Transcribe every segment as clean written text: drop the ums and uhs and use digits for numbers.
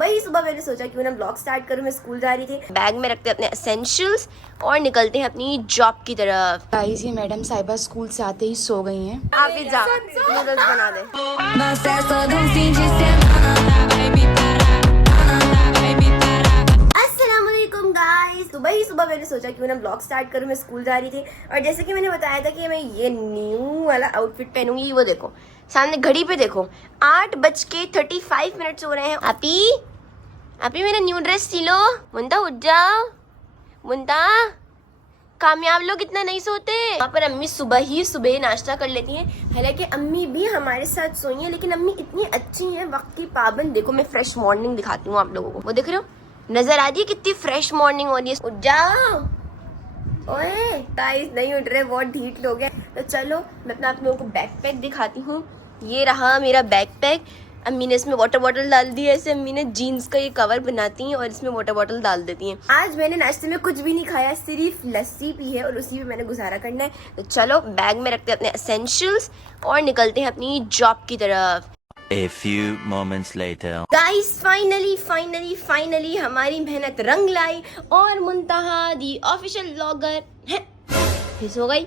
सुबह ही सुबह मैंने सोचा क्यों ना ब्लॉग स्टार्ट करूं। मैं स्कूल जा रही थी, बैग में रखते हैं अपने एसेंशियल्स और निकलते हैं अपनी जॉब की तरफ। गाइस ये मैडम साहिबा स्कूल से आते ही सो गई हैं। आप भी जा नूडल्स बना दे। अस्सलामुअलैकुम गाइस, सुबह ही सुबह मैंने सोचा क्यों ना ब्लॉग स्टार्ट करूं। मैं स्कूल जा रही थी और जैसे कि मैंने बताया था कि मैं ये न्यू वाला आउटफिट पहनूंगी। वो देखो सामने घड़ी पे देखो 8:35 हो रहे हैं। आपी मेरा न्यू ड्रेस सिलो। मुंता उठ जाओ, मुंता। कामयाब लोग इतना नहीं सोते। वहाँ पर अम्मी सुबह नाश्ता कर लेती हैं। हालांकि अम्मी भी हमारे साथ सोई हैं, लेकिन अम्मी इतनी अच्छी हैं, वक्त की पाबंद। देखो मैं फ्रेश मॉर्निंग दिखाती हूँ आप लोगों को। वो देख रहे हो, नजर आ रही है कितनी फ्रेश मॉर्निंग हो रही है। उठ जाओ। ओए गाइस नहीं उठ रहे, बहुत ढीठ लोग हैं। तो चलो मैं अपना आप लोगों को बैकपैक दिखाती हूँ। ये रहा मेरा बैकपैक। अम्मी ने इसमें वाटर बॉटल डाल दी है। ऐसे अम्मी ने जीन्स का ये कवर बनाती हैं और इसमें वाटर बॉटल डाल देती हैं। आज मैंने नाश्ते में कुछ भी नहीं खाया, सिर्फ लस्सी पी है और उसी में मैंने गुजारा करना है। तो चलो बैग में रखते हैं अपने एसेंशियल्स और निकलते हैं अपनी जॉब की तरफ। A few moments later. Guys finally हमारी मेहनत रंग लाई और मुंतहा दी ऑफिशियल व्लॉगर फिर सो गई,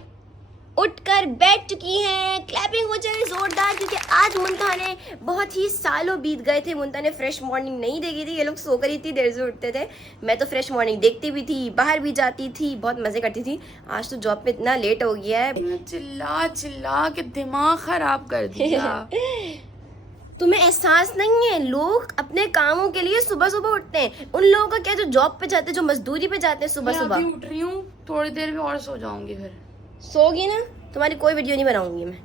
उठकर बैठ चुकी हैं। क्लैपिंग हो जाए जोरदार, क्योंकि आज मुंतहा ने बहुत ही सालों बीत गए थे। मुंतहा ने फ्रेश मॉर्निंग नहीं देखी थी। ये लोग सोकर ही इतनी देर से उठते थे। मैं तो फ्रेश मॉर्निंग देखती भी थी, बाहर भी जाती थी, बहुत मजे करती थी। आज तो जॉब पे इतना लेट हो गया है। चिल्ला के दिमाग खराब कर दिया। तुम्हें एहसास नहीं है, लोग अपने कामों के लिए सुबह सुबह उठते हैं। उन लोगों का क्या जो जॉब पे जाते हैं, जो मजदूरी पे जाते हैं सुबह सुबह। मैं उठ रही हूँ, थोड़ी देर में और सो जाऊंगी। फिर सोगी ना, तुम्हारी कोई वीडियो नहीं बनाऊंगी मैं।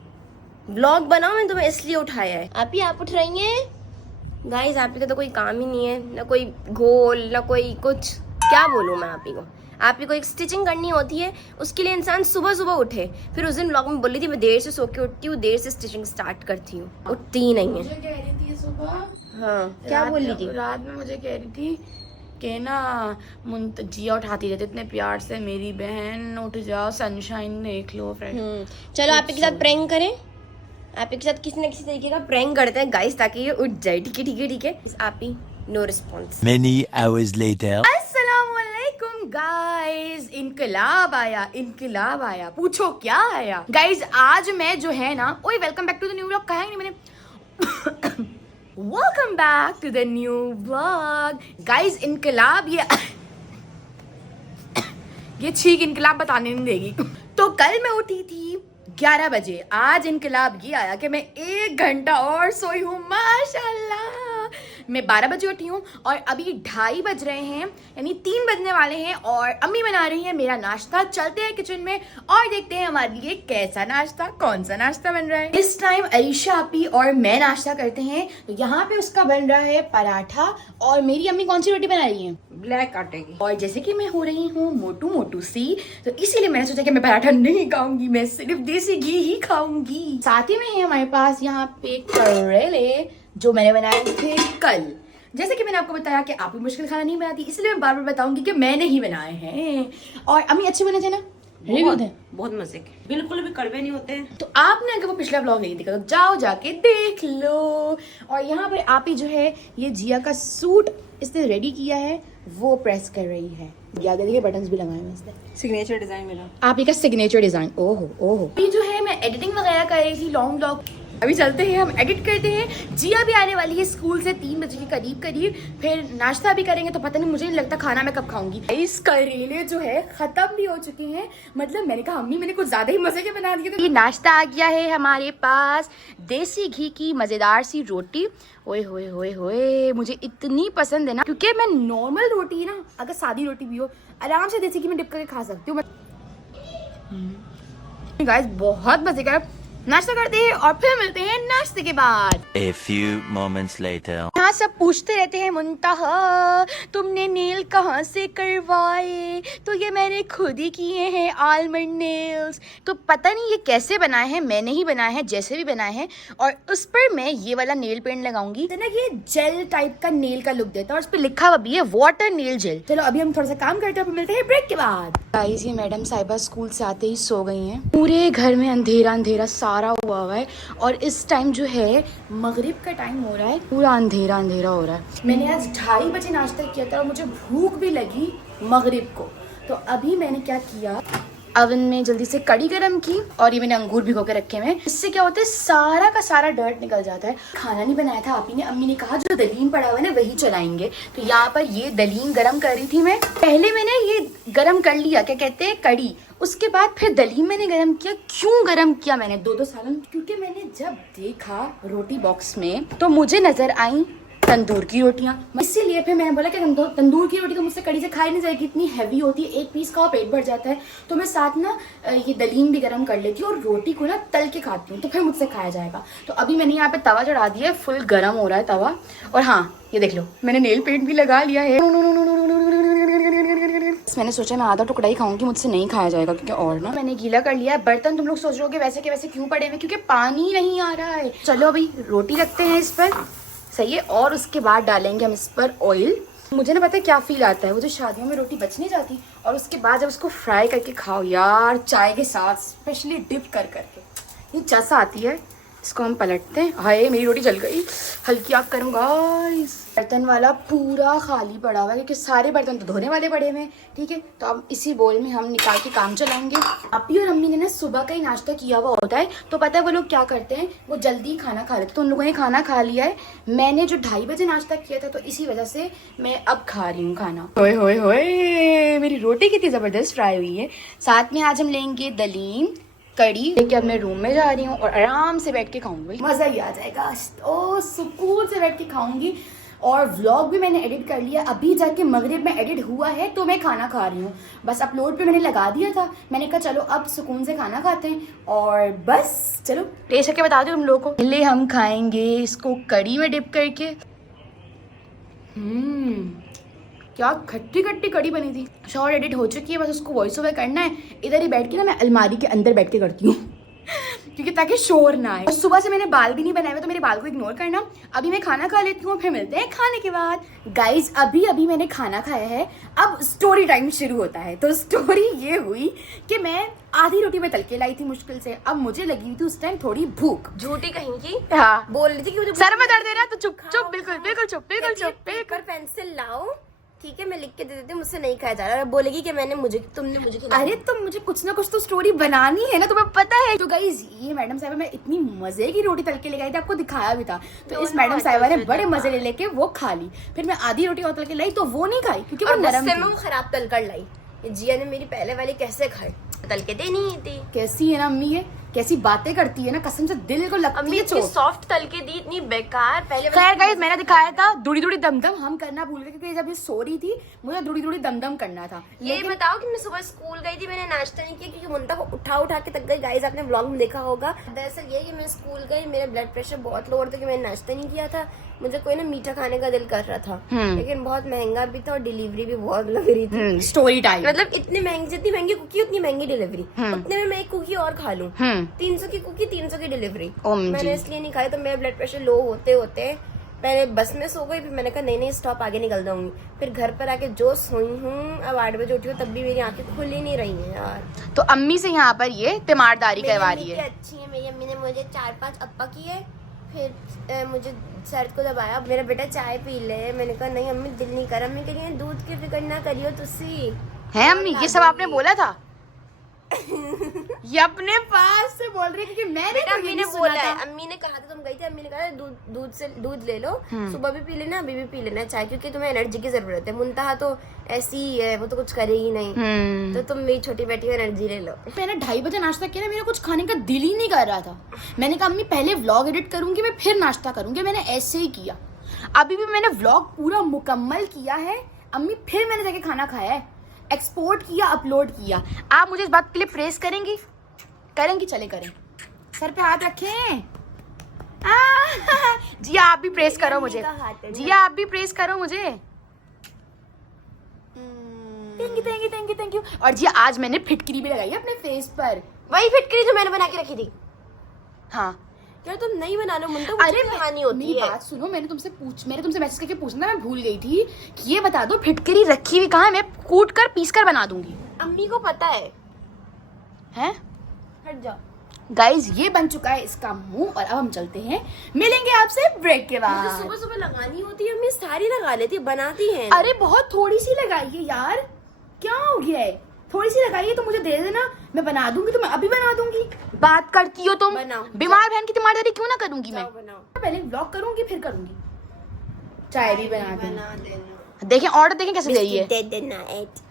ब्लॉग बनाओ, मैं तुम्हें इसलिए उठाया है। आप उठ रही हैं गाइस। आप ही का तो कोई काम ही नहीं है, ना कोई गोल ना कोई कुछ। क्या बोलूं मैं आप ही को। आप ही को एक स्टिचिंग करनी होती है, उसके लिए इंसान सुबह सुबह उठे। फिर उस दिन ब्लॉग में बोली थी मैं देर से सो के उठती हूँ, देर से स्टिचिंग स्टार्ट करती हूँ। उठती ही नहीं है। मुझे कह रही थी सुबह। हाँ क्या बोल रही थी? रात में मुझे कह रही थी कि ना जिया उठाती रहती इतने प्यार से, मेरी बहन उठ जाओ, सनशाइन देख लो फ्रेंड। चलो आप ही के साथ प्रैंक करें। आप ही के साथ किसी न किसी तरीके का प्रैंक करते हैं गाइस, ताकि ये उठ जाए। ठीक है। आप ही no response. Many hours later. अस्सलामुअलैकुम गाइस, इनकलाब आया। पूछो क्या आया गाइस। आज मैं जो है ना, ओए welcome back to the new vlog. कहा ही नहीं मैंने। Welcome back to the new vlog guys. इनकलाब ये छींक इनकलाब बताने नहीं देगी। तो कल मैं उठी थी 11 बजे। आज इनकलाब ये आया कि मैं 1 घंटा और सोई हूँ। माशाल्लाह मैं 12 बजे उठी हूँ और अभी 2:30 बज रहे हैं, यानी 3 बजने वाले हैं। और अम्मी बना रही है मेरा नाश्ता। चलते हैं किचन में और देखते हैं हमारे लिए कैसा नाश्ता, कौन सा नाश्ता बन रहा है। इस टाइम अरीशा आपी और मैं नाश्ता करते हैं। तो यहाँ पे उसका बन रहा है पराठा और मेरी अम्मी कौन सी रोटी बना रही है? ब्लैक आटे की। और जैसे कि मैं हो रही हूँ मोटू सी, तो इसीलिए मैंने सोचा कि मैं पराठा नहीं खाऊंगी, मैं सिर्फ देसी घी ही खाऊंगी। साथ ही में है हमारे पास यहाँ पे करेले जो मैंने बनाए थे कल। जैसे कि मैंने आपको बताया कि आप भी मुश्किल खाना नहीं बनाती, इसलिए मैं बार बार बताऊंगी कि मैंने ही बनाए हैं। और अम्मी अच्छे बने थे ना? बहुत मजे के, बिल्कुल भी कड़वे नहीं होते। तो आपने अगर वो पिछला ब्लॉग नहीं देखा तो जाओ जाके देख लो। और यहाँ पर आप ही जो है ये जिया का सूट इसने रेडी किया है, वो प्रेस कर रही है। याद देखिए बटन्स भी लगाए हैं इसने। सिग्नेचर डिजाइन मेरा। आप ही का सिग्नेचर डिजाइन। ओहो अभी जो है मैं एडिटिंग वगैरह कर रही थी लॉन्ग ब्लॉग। अभी चलते हैं, हम एडिट करते हैं। जिया भी आने वाली है स्कूल से 3 बजे के करीब। फिर नाश्ता भी करेंगे। तो पता नहीं, मुझे नहीं लगता खाना मैं कब खाऊंगी। इस करेले जो है खत्म भी हो चुके हैं। मतलब मैंने कहा अम्मी मैंने कुछ ज्यादा ही मजे के बना दिए। तो ये नाश्ता आ गया है हमारे पास, देसी घी की मजेदार सी रोटी। ओए होए मुझे इतनी पसंद है ना, क्योंकि मैं नॉर्मल रोटी ना, अगर सादी रोटी भी हो आराम से देसी घी में डिप करके खा सकती हूँ। गाइस बहुत मजे का नाश्ता करते हैं और फिर मिलते हैं नाश्ते के बाद। A few moments later. यहाँ सब पूछते रहते हैं मुंतहा तुमने नेल कहाँ से करवाए? तो ये मैंने खुद ही किए हैं, आलमंड नेल्स। तो पता नहीं ये कैसे बनाए हैं, मैंने ही बनाए हैं जैसे भी बनाए हैं। और उस पर मैं ये वाला नेल पेंट लगाऊंगी तो ना, ये जेल टाइप का नेल का लुक देता है। और उस पर लिखा हुआ भी है वाटर नेल जेल। चलो अभी हम थोड़ा सा काम करते हैं, फिर मिलते हैं ब्रेक के बाद। गाइस ये मैडम साहिबा स्कूल से आते ही सो गई हैं। पूरे घर में अंधेरा सारा अंधारा हुआ है और इस टाइम जो है मगरिब का टाइम हो रहा है, पूरा अंधेरा अंधेरा हो रहा है। मैंने आज 2:30 बजे नाश्ता किया था और मुझे भूख भी लगी मगरिब को। तो अभी मैंने क्या किया, अवन में जल्दी से कड़ी गरम की और ये मैंने अंगूर भिगो के रखे हुए। इससे क्या होता है, सारा का सारा डर्ट निकल जाता है। खाना नहीं बनाया था आप ही ने, अम्मी ने कहा जो दलीन पड़ा हुआ है ना वही चलाएंगे। तो यहाँ पर ये दलीन गरम कर रही थी मैं। पहले मैंने ये गरम कर लिया, क्या कहते हैं, कड़ी। उसके बाद फिर दलीन मैंने गरम किया। क्यों गरम किया मैंने 2-2 सालन? क्योंकि मैंने जब देखा रोटी बॉक्स में तो मुझे नजर आई तंदूर की रोटियां, इसीलिए फिर मैंने बोला कि तंदूर की रोटी तो मुझसे कड़ी से खाई नहीं जाएगी, इतनी हैवी होती है, एक पीस खाओ पेट भर जाता है। तो मैं साथ ना ये दलीन भी गरम कर लेती हूँ और रोटी को ना तल के खाती हूँ, तो फिर मुझसे खाया जाएगा। तो अभी मैंने यहाँ पे तवा चढ़ा दिया है, फुल गरम हो रहा है तवा। और हाँ ये देख लो, मैंने नेल पेंट भी लगा लिया है। मैंने सोचा मैं आधा टुकड़ा ही खाऊंगी, मुझसे नहीं खाया जाएगा क्योंकि और ना मैंने गीला कर लिया है। बर्तन तुम लोग सोच रहे हो वैसे के वैसे क्यों पड़े हुए, क्योंकि पानी नहीं आ रहा है। चलो अभी रोटी रखते हैं इस पर, सही है। और उसके बाद डालेंगे हम इस पर ऑयल। मुझे ना पता है क्या फील आता है, वो जो शादियों में रोटी बच नहीं जाती और उसके बाद जब उसको फ्राई करके खाओ यार चाय के साथ, स्पेशली डिप कर करके, ये चस आती है। इसको हम पलटते हैं। हाय मेरी रोटी जल गई, हल्की आग करूँ गाइस। बर्तन वाला पूरा खाली पड़ा हुआ है क्योंकि सारे बर्तन तो धोने वाले पड़े हुए हैं, ठीक है। तो अब इसी बोल में हम निकाल के काम चलाएंगे। अपी और अम्मी ने ना सुबह का ही नाश्ता किया हुआ होता है, तो पता है वो लोग क्या करते हैं, वो जल्दी खाना खा लेते। तो उन लोगों ने खाना खा लिया है। मैंने जो 2:30 बजे नाश्ता किया था तो इसी वजह से मैं अब खा रही हूँ खाना। होए होए होए, मेरी रोटी कितनी जबरदस्त फ्राई हुई है। साथ में आज हम लेंगे दलीन कड़ी लेके अब मैं रूम में जा रही हूँ और आराम से बैठ के खाऊंगी, मजा ही आ जाएगा। ओ सुकून से बैठ के खाऊंगी। और व्लॉग भी मैंने एडिट कर लिया, अभी जाके मगरिब में एडिट हुआ है तो मैं खाना खा रही हूँ। बस अपलोड पे मैंने लगा दिया था, मैंने कहा चलो अब सुकून से खाना खाते हैं। और बस चलो टेस्ट करके बता दो तुम लोगों को। पहले हम खाएंगे इसको कड़ी में डिप करके। क्या खट्टी खट्टी कड़ी बनी थी। शॉर्ट एडिट हो चुकी है, बस उसको वॉइस ओवर करना है। इधर ही बैठ के ना मैं अलमारी के अंदर बैठ के करती हूँ क्योंकि ताकि शोर ना आए। और सुबह से मैंने बाल भी नहीं बनाए हुए तो मेरे बाल को इग्नोर करना। अभी मैं खाना खा लेती हूँ, फिर मिलते हैं खाने के बाद। गाइज अभी मैंने खाना खाया है, अब स्टोरी टाइम शुरू होता है। तो स्टोरी ये हुई कि मैं आधी रोटी में तल के लाई थी मुश्किल से। अब मुझे लगी थी उस टाइम थोड़ी भूख, झूठी कहीं की। हाँ बोल रही थी कि मुझे सर में दर्द है ना, तो चुप चुप, बिल्कुल बिल्कुल चुप, बिल्कुल चुप। पेपर पेंसिल लाओ, ठीक है मैं लिख के दे देती हूँ, मुझसे नहीं खाया जा रहा। बोलेगी कि तुमने मुझे खिलाया। अरे तो मुझे कुछ ना कुछ तो स्टोरी बनानी है ना, तुम्हें पता है। तो गाइस ये मैडम साहिबा मैं इतनी मजे की रोटी तल के ले गई थी, आपको दिखाया भी था। तो इस मैडम साहिबा ने बड़े मजे ले लेके वो खा ली। फिर मैं आधी रोटी और तल के लाई तो वो नहीं खाई क्योंकि वो नरम थी। खराब तल कर लाई। जिया ने मेरी पहले वाली कैसे खाई, तल के देनी ही थी। कैसी है ना अम्मी, ये कैसी बातें करती है ना, कसम से दिल को लगती है चोट। सॉफ्ट तल के दी, इतनी बेकार। पहले खैर गाइस मैंने दिखाया था दुड़ी दुड़ी दमदम हम करना भूल गए क्योंकि जब ये सो रही थी मुझे दुड़ी दुड़ी दमदम करना था। ये बताओ कि मैं सुबह स्कूल गई थी, मैंने नाश्ता नहीं किया क्योंकि मुंता को उठा के तक गई। गाइस आपने ब्लॉग में देखा होगा। दरअसल ये कि मैं स्कूल गई, मेरा ब्लड प्रेशर बहुत लो था कि मैंने नाश्ता नहीं किया था। मुझे कोई ना मीठा खाने का दिल कर रहा था, लेकिन बहुत महंगा भी था और डिलीवरी भी बहुत लग रही थी। स्टोरी टाइम मतलब इतनी महंगी, जितनी महंगी कुकी उतनी महंगी डिलीवरी। उतने में मैं एक कुकी और खा लूं, 300 की कुकी 300 की डिलीवरी। मैंने इसलिए नहीं खाई। तो मेरा ब्लड प्रेशर लो होते होते पहले बस में सो गई, फिर मैंने कहा नहीं स्टॉप, आगे निकल जाऊंगी। फिर घर पर आके जो सोई हूँ, अब 8 बजे उठी हूँ तब भी मेरी आंखें खुल ही नहीं रही हैं यार। तो अम्मी से यहाँ पर ये तिमारदारी करवा रही है। अच्छी है मेरी अम्मी ने, मुझे 4-5 अप्पा किए, फिर मुझे सर को दबाया, मेरा बेटा चाय पी ले। मैंने कहा नहीं अम्मी दिल नहीं कर। अम्मी कह रही है दूध की फिक्र ना करियो तुसी है अम्मी, ये सब आपने बोला था ये अपने पास से बोल रही है क्योंकि मैंने अम्मी ने बोला है। अम्मी ने कहा था, तुम गई थी, अम्मी ने कहा दूध ले लो, सुबह भी पी लेना अभी भी पी लेना चाय, क्योंकि तुम्हें एनर्जी की जरूरत है। मुंतहा तो ऐसी ही है, वो तो कुछ करेगी नहीं, तो तुम मेरी छोटी बेटी एनर्जी ले लो। मैंने 2:30 बजे नाश्ता किया ना, मेरा कुछ खाने का दिल ही नहीं कर रहा था। मैंने कहा अम्मी पहले व्लॉग एडिट करूंगी मैं फिर नाश्ता करूंगी। मैंने ऐसे ही किया। अभी भी मैंने व्लॉग पूरा मुकम्मल किया है अम्मी, फिर मैंने जाके खाना खाया है, एक्सपोर्ट किया, अपलोड किया। आप मुझे इस बात के लिए प्रेस करेंगी? चले करें। सर पे हाथ रखें। जिया आप भी प्रेस करो मुझे, जिया आप भी प्रेस करो मुझे। Thank you. और जिया आज मैंने फिटकरी भी लगाई है अपने फेस पर, वही फिटकरी जो मैंने बना के रखी थी। हाँ यार तुम नहीं बना लो मुंता, अरे कहानी होती मेरी है। बात सुनो, मैंने तुमसे मैसेज करके पूछना था, मैं भूल गई थी कि ये बता दो फिटकरी रखी हुई कहाँ है, मैं कूट कर पीस कर बना दूंगी। अम्मी को पता है। हैं? हट जाओ। गाइज ये बन चुका है इसका मुंह और अब हम चलते हैं, मिलेंगे आपसे ब्रेक के बाद। सुबह सुबह लगानी होती है अम्मी, सारी लगा लेती है, बनाती है। अरे बहुत थोड़ी सी लगाइए यार, क्या हो गया है? थोड़ी सी लगाइए तो मुझे दे देना, मैं बना दूंगी, तो मैं अभी बना दूंगी। बात करती हो तुम, बनाओ। बीमार बहन की तीमारदारी क्यों ना करूंगी मैं? बनाओ। पहले व्लॉग करूंगी फिर करूंगी, चाय भी बना दूंगी। बना देना। देखें ऑर्डर देखें कैसे दे रही है। दे देना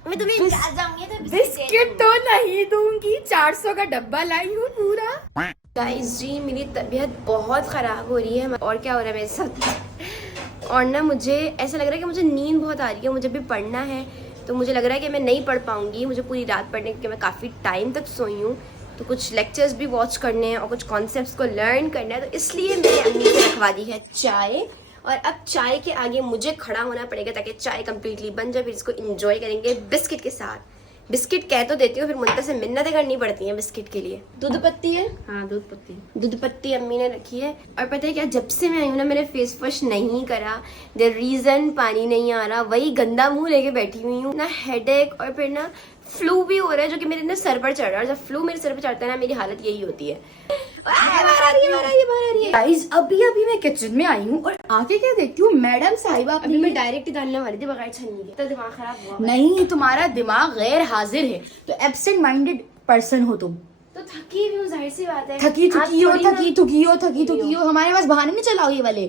मैं तुम्हें जाऊंगी तो बिस्किट तो नहीं दूंगी, 400 का डब्बा लाई हूँ पूरा। गाइस जी मेरी तबीयत बहुत ख़राब हो रही है, और क्या हो रहा है मेरे साथ, और ना मुझे ऐसा लग रहा है कि मुझे नींद बहुत आ रही है, मुझे भी पढ़ना है, तो मुझे लग रहा है कि मैं नहीं पढ़ पाऊंगी, मुझे पूरी रात पढ़ने, क्योंकि मैं काफ़ी टाइम तक सोई हूँ, तो कुछ लेक्चर्स भी वॉच करने हैं और कुछ कॉन्सेप्ट्स को लर्न करना है, तो इसलिए मैंने अम्मी को रखवा दी है चाय, और अब चाय के आगे मुझे खड़ा होना पड़ेगा ताकि चाय कम्प्लीटली बन जाए, फिर इसको इंजॉय करेंगे बिस्किट के साथ। बिस्किट कह तो देती हूँ, फिर मुंतज़िर से मिन्नतें करनी पड़ती हैं बिस्किट के लिए। दूध पत्ती है, हाँ दूध पत्ती, दूध पत्ती अम्मी ने रखी है। और पता है क्या, जब से मैं आई हूँ ना मैंने फेस वॉश नहीं करा, द रीज़न पानी नहीं आ रहा, वही गंदा मुंह लेके बैठी हुई हूँ ना, हेडेक और फिर ना फ्लू भी हो रहा है, जो कि मेरे ना सर पर चढ़ रहा है, और जब फ्लू मेरे सर पर चढ़ता है ना मेरी हालत यही होती है। गाइस अभी मैं किचन में आई हूँ और आके क्या देखती हूँ, मैडम साहिबा अभी मैं डायरेक्ट ही डालने वाली थी बगैर छन्नी के, तो दिमाग खराब हुआ। नहीं, तुम्हारा दिमाग गैर हाजिर है, तो एब्सेंट माइंडेड पर्सन हो तुम। तो थकी भी हूँ, जाहिर सी बात है। थकी आज थोड़ी ना- थकी हो, हमारे पास बहाने नहीं चलाओ ये वाले।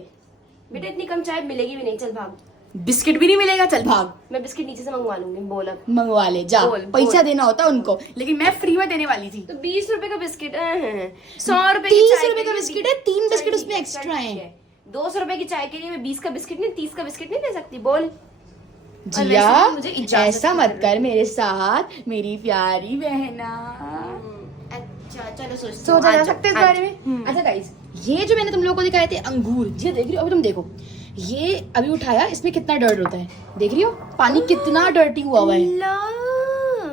बेटा इतनी कम चाय मिलेगी भी नहीं, चल भाग। बिस्किट भी नहीं मिलेगा, चल भाग। मैं बिस्किट नीचे से मंगवा लूंगी, बोल अब। मंगवा ले जा, बोल, पैसा बोल। देना होता उनको, लेकिन मैं फ्री में देने वाली थी। तो 20 रुपए का बिस्किट 100 रुपए 30 रुपए का बिस्किट है, 3 बिस्किट उसमें एक्स्ट्रा है। 200 रुपए की चाय के लिए मैं 20 का बिस्किट नहीं, 30 का बिस्किट नहीं दे सकती, बोल। जिया वैसे भी मुझे इजाजत ऐसा की मत जरूरत कर मेरे साथ, मेरी प्यारी बहना। अच्छा चलो सोचा जा सकते इस बारे में। अच्छा गाइस, ये जो मैंने तुम लोगों को दिखाए थे अंगूर, ये देख रही हो, अभी तुम देखो, ये अभी उठाया, इसमें कितना डर्ट होता है, देख रही हो पानी कितना डर्टी हुआ हुआ है।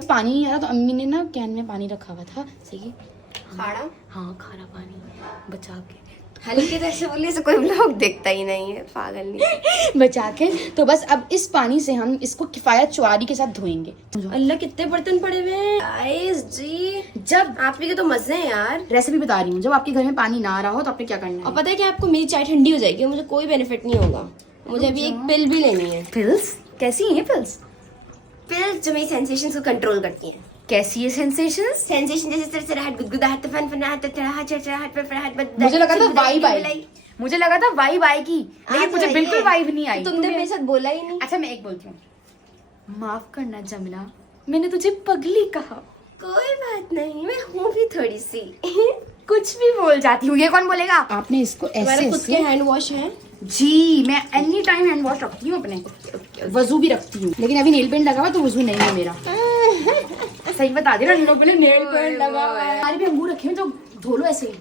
पानी नहीं आ रहा, तो अम्मी ने ना कैन में पानी रखा हुआ था, सही है, खाड़ा हाँ खारा पानी बचा के हल्के जैसे बोलिए से कोई लोग देखता ही नहीं है, पागल नहीं। बचा के, तो बस अब इस पानी से हम इसको किफायत चुआरी के साथ धोएंगे। अल्लाह कितने बर्तन पड़े हुए हैं गाइस जी, जब आप ही के तो मजे हैं यार। रेसिपी बता रही हूँ, जब आपके घर में पानी ना आ रहा हो तो आपने क्या करना है। और पता है कि आपको मेरी चाय ठंडी हो जाएगी, मुझे कोई बेनिफिट नहीं होगा, मुझे अभी एक पिल भी लेनी है। पिल्स कैसी हैं पिल्स? पिल्स जो मेरी सेंसेशंस को कंट्रोल करती हैं। कैसी है सेंसेशंस? सेंसेशन जैसे सरसराहट, गुदगुदाहट, फनफनाहट, चरचराहट, चरचराहट, फड़फड़ाहट, मुझे लगा था वाइब आई, मुझे लगा था वाइब आएगी, लेकिन मुझे बिल्कुल वाइब नहीं आई। तुमने मेरे साथ बोला ही नहीं। अच्छा मैं एक बोलती हूँ, माफ करना जमना, मैंने तुझे पगली कहा। कोई बात नहीं, मैं हूँ भी थोड़ी सी। कुछ भी बोल जाती हूँ, ये कौन बोलेगा? आपने इसको तुम्हारे खुद के हैंड वॉश है? जी, मैं एनी टाइम हैंड वॉश रखती हूँ अपने, वजू भी रखती हूँ, लेकिन अभी नेल पेंट लगा हुआ तो वजू नहीं है मेरा। सही बता दे रहा, पहले नेल पेंट लगा हुआ है। हमारे भी अंगूर रखे हैं तो धो लो ऐसे ही।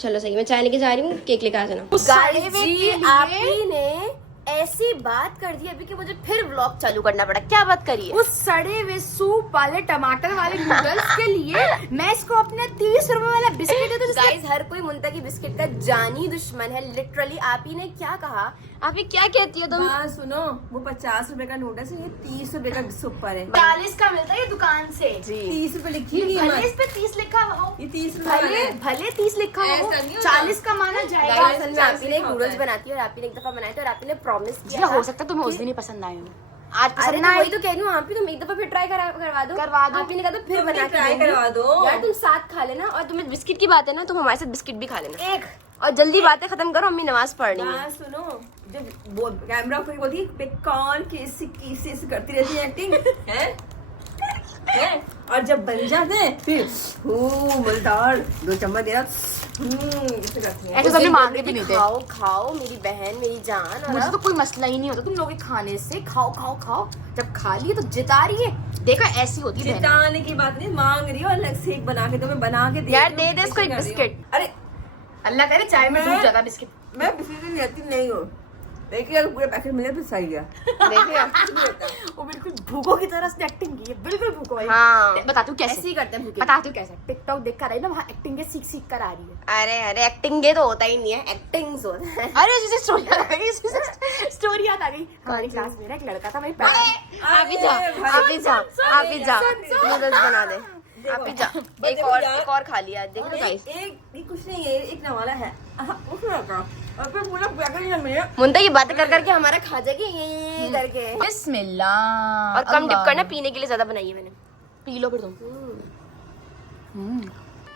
चलो सही, मैं चाय लेके जा रही हूँ, केक लेके आ जाना। गाइस जी, आप ही ने ऐसी बात कर दी अभी कि मुझे फिर व्लॉग चालू करना पड़ा। क्या बात करी है? उस सड़े हुए सूप वाले टमाटर वाले नूडल्स के लिए मैं इसको अपने 30 रुपए वाला बिस्किट दे दूं। गाइस हर कोई मुंता की बिस्किट का जानी दुश्मन है, लिटरली। आप ही ने क्या कहा? आप ही क्या कहती हो तुम? हाँ सुनो, वो 50 रुपए का नूडल्स है, ये 30 रुपए का सुपर है। 40 का मिलता है ये दुकान से। 30 रुपए लिखी हुई भले है, इस पे 30 लिखा हुआ हो, ये 30 रुपए भले भले 30 लिखा हो, ऐसा नहीं होता। 40 का माना जाएगा। गाइस असल में आप ही ने एक होता नूडल्स है। बनाती है और आप ही ने एक दफा बनाए थे और आप ही ने प्रॉमिस जी किया हो था। सकता है तुम्हें उस दिन ही पसंद आए हो, आज अरे पसंद तो ना आए। वही तो कह रही हूँ, आप ही तुम एक दफा फिर ट्राई करवा दो। आप ही ने कहा तो फिर तुम भी बना के try दूंगी। करवा दो। यार तुम साथ खा लेना, और तुम्हें बिस्किट की बात है ना, तुम हमारे साथ बिस्किट भी खा लेना। एक और जल्दी बातें खत्म करो, अम्मी नमाज पढ़ रही है। हाँ सुनो, जब वो कैमरा कोई बोलती है पे कौन किसी करती रहती है एक्टिंग है, और जब बन जाते हैं फिर मजेदार 2 चम्मच देना, ऐसे करती है। ऐसे सबने मांगे भी नहीं थे। खाओ खाओ मेरी बहन मेरी जान। और मुझे तो कोई मसला ही नहीं होता तुम लोग के खाने से, खाओ खाओ खाओ, जब खा लिए तो जिता रही है। देखो ऐसी होती है बहनें। जिताने की बात नहीं, मांग रही हो अलग से एक बना के, तो मैं बना के यार रही हूँ, दे इसको एक कर रही हूँ। बिस्किट। अरे अल्लाह करे चाय में डूब जाता बिस्किट। मैं बिस्किट लेती नहीं हूँ, देखिए अगर पूरे पैकेट मिले तो सही है। देखिए वो बिल्कुल भूखों की तरह से एक्टिंग की है, बिल्कुल भूखो है। हाँ। बताती हूँ कैसे, ऐसे ही करते हैं भूखे। बताती हूँ कैसे। टिकटॉक देख कर आई ना, वहाँ एक्टिंग के सीख कर आ रही है। अरे अरे एक्टिंग ये तो होता ही नहीं है, एक्टिंग होता है। अरे जैसे स्टोरी याद आ गई, स्टोरी याद आ गई। हमारी क्लास में ना एक लड़का था, वही आप ही जाओ, आप ही जाओ, आप ही जाओ, नूडल्स बना दे। आप ही जा, एक और खा लिया, देखो गाइस। एक कुछ नहीं है, एक नवाला है और फिर पूरा पैकेट मेरे। मुंता ये बातें कर करके हमारा खा जाएगी ये करके। बिस्मिल्लाह। और कम डिप करना, पीने के लिए ज्यादा बनाई है मैंने। पी लो फिर तुम।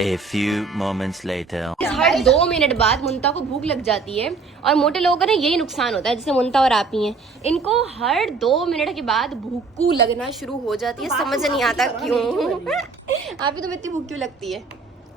A few moments later. Her 2 minute बाद मुंता को भूख लग जाती है और मोटे लोगों का ना यही नुकसान होता है, जैसे मुंता और आप ही हैं, इनको हर 2 मिनट के बाद भूख लगना शुरू हो जाती है, समझ नहीं आता क्यों। आप ही तो इतनी भूख क्यों लगती है?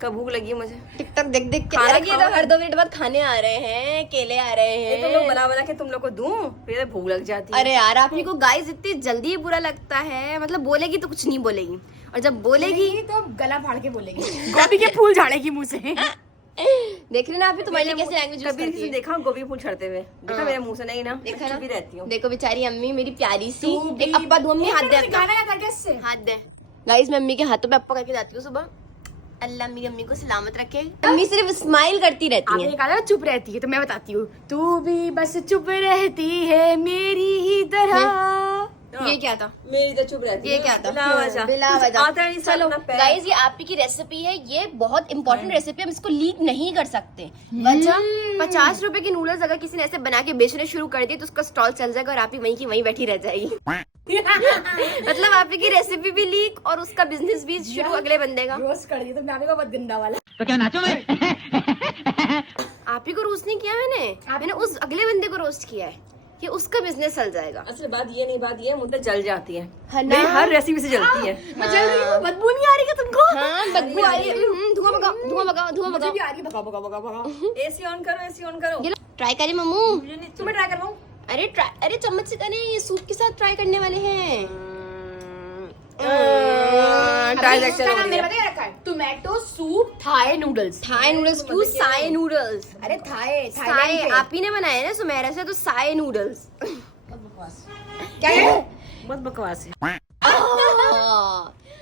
कब भूख लगी है मुझे? टिकटॉक देख देख के खाना लगी है, तो हर 2 मिनट बाद खाने आ रहे हैं, केले आ रहे ये तुम लोग हैं। बना बना के तुम लोग को दूं, फिर भूख लग जाती है। अरे यार आप ही को गाइस इतनी जल्दी बुरा लगता है, मतलब बोलेगी तो कुछ नहीं बोलेगी, और जब बोलेगी तो गला फाड़ के बोलेगी, गोभी के फूल झाड़ेगी मुंह से। देख रहे ना आप ही तुम्हारे लिए कैसे लैंग्वेज यूज कभी करती किसी है। देखा गोभी फूल छड़ते हुए? देखा मेरे मुंह से? नहीं ना, देखा चुप ना? ही रहती हूँ। देखो बेचारी अम्मी मेरी प्यारी सी। एक अप्पा दो अम्मी, हाथ दे अपना, गाना गा करके इससे। हाथ दे। गाइस मैं अम्मी के हाथों पे अप्पा करके जाती हूँ सुबह। अल्लाह मेरी अम्मी को सलामत रखे। अम्मी सिर्फ स्माइल करती रहती आपने है। कहा ना चुप रहती है, तो मैं बताती हूँ, तू भी बस चुप रहती है मेरी ही तरह। ये क्या था? मेरी तो चुप रहती ये है। क्या था? बिला वजह। बिला कुछ वजह। आता नहीं, चलो अपना पैर। गाइस ये आप ही की रेसिपी है, ये बहुत इंपॉर्टेंट रेसिपी है, हम इसको लीक नहीं कर सकते। वजह 50 रुपए के नूडल्स अगर किसी ने ऐसे बना के बेचने शुरू कर दिए तो उसका स्टॉल चल जाएगा और आप ही वहीं की वहीं बैठी रह जाएगी। मतलब आप ही की रेसिपी भी लीक और उसका बिजनेस भी शुरू अगले बंदे का। रोस्ट कर दिया तो मैं बहुत गंदा वाला। आप ही को रोस्ट नहीं किया मैंने उस अगले बंदे को रोस्ट किया है कि उसका बिजनेस चल जाएगा। असल बात ये नहीं, बात ये मुद्दा जल जाती है। है ना? मेरी हर रेसिपी से जलती है। मैं जल रही हूँ, बदबू नहीं आ रही क्या तुमको? हाँ बदबू आ रही है। धुआं भगाओ, धुआं भगाओ, धुआं मुझे भगाओ। भी आ रही है, भगा भगा भगा भगा। एसी ऑन करो, एसी ऑन करो। ये लो, ट्राई करें मम्मू। तुम्हें ट्राई करवाऊं? अरे चम्मच से करें, ये सूप के साथ ट्राई करने वाले हैं। ट्रांजैक्शन हो मेरे पता क्या रखा है? Tomato soup Thai noodles. Thai noodles क्यों? साए नूडल्स। अरे थाई साए आप ही ने बनाए ना सुमेरा से, तो साए नूडल्स। क्या है? बहुत बकवास है।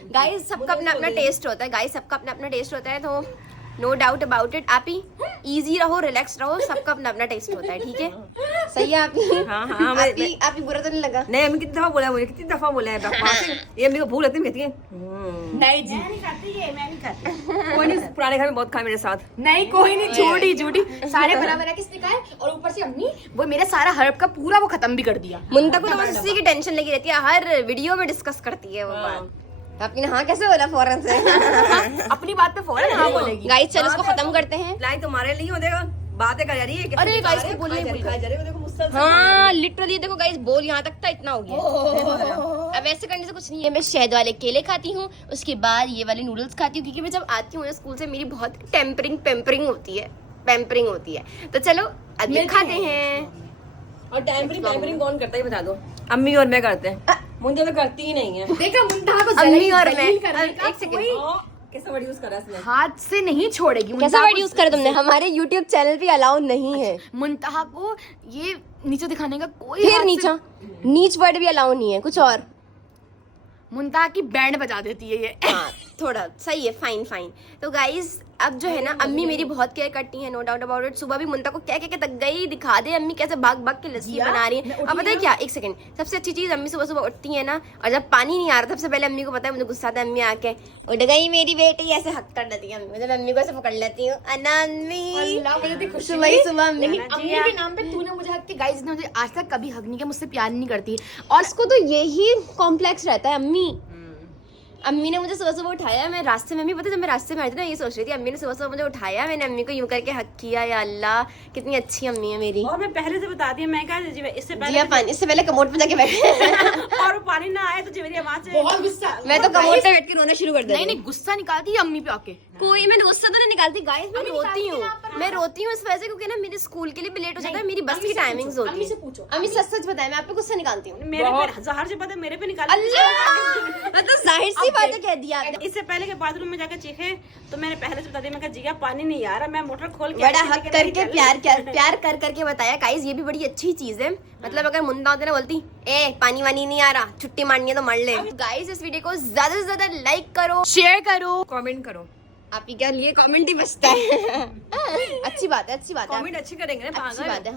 गाइस सबका अपना अपना टेस्ट होता है, गाइस सबका अपना अपना टेस्ट होता है, तो नो डाउट अबाउट इट। आप ही इजी रहो, रिलैक्स रहो, सबका अपना अपना टेस्ट होता है, ठीक है? सही है आप ही? हाँ, हाँ, आप ही बुरा तो नहीं लगा? नहीं, अम्मी कितनी दफा बोला है मुझे, कितनी दफा बोला है बकवास है। ये अम्मी को भूख लगती है, कहती है नहीं जी, मैं नहीं खाती ये, मैं नहीं खाती। कोई नहीं, पुराने घर में बहुत खाए मेरे साथ। नहीं कोई नहीं, झूठी झूठी सारे बना बना किसने खाए, और ऊपर से अम्मी वो मेरा सारा हर्ब का पूरा वो खत्म भी कर दिया। मुंता को तो बस उसी की टेंशन लगी रहती है, हर वीडियो में डिस्कस करती है वो बात। आपने हाँ कैसे बोला फौरन से? अपनी बात पे फौरन हाँ बोलेगी। गाइस चलो इसको खत्म करते हैं। लाई तुम्हारे लिए हो देगा, बातें कर जा रही है। अरे गाइस को बोलने ही भूल गए। देखो मुझसे। हाँ लिटरली देखो गाइस, बोल यहाँ तक था, इतना हो गया। अब ऐसे करने से कुछ नहीं है। मैं शहद वाले केले खाती हूँ, उसके बाद ये वाले नूडल्स खाती हूँ, क्योंकि मैं जब आती हूँ स्कूल से मेरी बहुत पैम्परिंग होती है। तो चलो अभी खाते हैं। और पैम्परिंग कौन करता है बता दो? अम्मी और मैं करते हैं, मुझे तो करती ही नहीं है। देखा मुंतहा को अम्मी और मैं। जलील करने का एक सेकंड, कोई कैसा वर्ड यूज करा इसने? हाथ से नहीं छोड़ेगी। कैसा वर्ड यूज करा तुमने? हमारे YouTube चैनल पे अलाउ नहीं है। मुंतहा को ये नीचे दिखाने का कोई फिर हाथ से- नीच वर्ड भी अलाउ नहीं है, कुछ और। मुंतहा की बैंड बजा देती है ये। हाँ थोड़ा सही है, फाइन। तो गाइस अब जो है ना, अम्मी मेरी बहुत केयर करती है, नो डाउट अबाउट इट। सुबह भी मुंता को क्या क्या तक गई, दिखा दे अम्मी कैसे भाग के लस्सी बना रही है। अब पता है क्या, एक सेकंड, सबसे अच्छी चीज अम्मी सुबह उठती है ना, और जब पानी नहीं आ रहा सबसे पहले अम्मी को पता है मुझे गुस्सा आता है, अम्मी आके उठ गई मेरी बेटी, ऐसे हक कर देती है अम्मी। जब अम्मी को ऐसे पकड़ लेती हूँ, अल्लाह मुझे इतनी खुशी सुबह ही सुबह अम्मी। लेकिन अम्मी के नाम पे तूने मुझे हक के, गाइस ने मुझे आज तक कभी हक नहीं किया, मुझसे प्यार नहीं करती। और उसको तो यही कॉम्प्लेक्स रहता है। अम्मी ने मुझे सुबह उठाया, मैं रास्ते में, अम्मी पता है जब मैं रास्ते में आई थी ना, ये सोच रही थी, अम्मी ने सुबह मुझे उठाया, मैंने अम्मी को यूं करके हक किया। या अल्लाह कितनी अच्छी अम्मी है मेरी। और मैं पहले से बता दी, मैं कहा जी इससे जिया पानी, इससे पहले कमोड पे जाके बैठे। और वो पानी ना आए तो जी मेरी आवाज से बहुत गुस्सा। मैं तो कमोड पे बैठ के रोना शुरू कर देती नहीं गुस्सा निकालती है अम्मी पे आके। कोई मैं गुस्सा तो नहीं निकालती गाइस, मैं रोती हूँ। मैं रोती हूँ इस वजह से क्योंकि ना मेरे स्कूल के लिए भी लेट हो जाता है, मेरी बस की टाइमिंग्स होती अम्मी से है। पूछो। अम्मी सच बताए, मैं आप पे गुस्सा निकालती हूँ। मेरे पे जहर से पता मेरे पे निकाल। अल्लाह मतलब जाहिर सी बात है, कह दिया आपने। इससे पहले के बाथरूम में जाकर चीखे तो मैंने पहले से बता दिया, मैं कहा जिया पानी नहीं आ रहा, मैं मोटर खोल के बड़ा हक करके प्यार कर करके बताया गाइस, ये भी बड़ी अच्छी चीज है। मतलब अगर मुंदा होते ना बोलती ए पानी वानी नहीं आ रहा, छुट्टी मारनी है तो मार ले। गाइस इस वीडियो को ज्यादा से ज्यादा लाइक करो, शेयर करो, कमेंट करो। आप ही क्या लिए कमेंट ही बचता है। अच्छी बात है, कमेंट अच्छी करेंगे ना, अच्छी पागल। बात है।